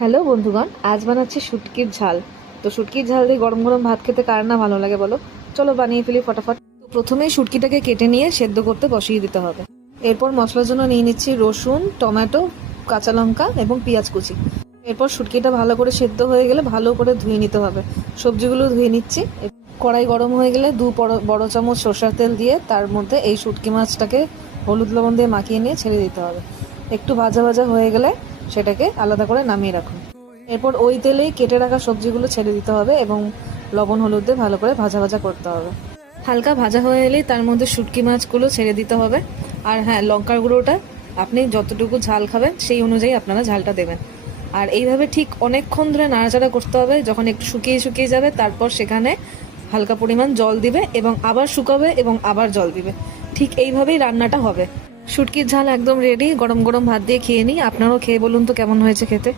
Hello বন্ধুগণ, আজ বানাচ্ছি শুটকির ঝাল। তো শুটকির ঝাল দিয়ে গরম গরম ভাত খেতে কার না ভালো লাগে বলো? চলো বানিয়ে ফেলি ফটাফট। তো প্রথমেই শুটকিটাকে কেটে নিয়ে সেদ্ধ করতে বসিয়ে দিতে হবে। এরপর মশলার জন্য নিয়ে নিচ্ছি রসুন, টমেটো, কাঁচা লঙ্কা এবং পেঁয়াজ কুচি। এরপর শুটকিটা ভালো করে সেদ্ধ হয়ে গেলে ভালো করে ধুয়ে নিতে হবে। সবজিগুলো ধুয়ে নিচ্ছি। কড়াই গরম হয়ে গেলে বড় চামচ সরষের তেল দিয়ে তার মধ্যে এই শুটকি মাছটাকে হলুদ লবণ দিয়ে মাখিয়ে নিয়ে ছেড়ে দিতে হবে। একটু ভাজা ভাজা হয়ে গেলে সেটাকে আলাদা করে নামিয়ে রাখুন। এরপর ওই তেলেই কেটে রাখা সবজিগুলো ছেড়ে দিতে হবে এবং লবণ হলুদ দিয়ে ভালো করে ভাজা ভাজা করতে হবে। হালকা ভাজা হয়ে এলেই তার মধ্যে শুটকি মাছগুলো ছেড়ে দিতে হবে। আর হ্যাঁ, লঙ্কার গুঁড়োটা আপনি যতটুকু ঝাল খাবেন সেই অনুযায়ী আপনারা ঝালটা দেবেন। আর এইভাবে ঠিক অনেকক্ষণ ধরে নাড়াচাড়া করতে হবে। যখন একটু শুকিয়ে শুকিয়ে যাবে তারপর সেখানে হালকা পরিমাণ জল দিবে এবং আবার শুকাবে এবং আবার জল দিবে। ঠিক এইভাবেই রান্নাটা হবে। শুটকির ঝাল একদম রেডি। গরম গরম ভাত দিয়ে খেয়ে নিই। আপনারাও খেয়ে বলুন তো কেমন হয়েছে খেতে।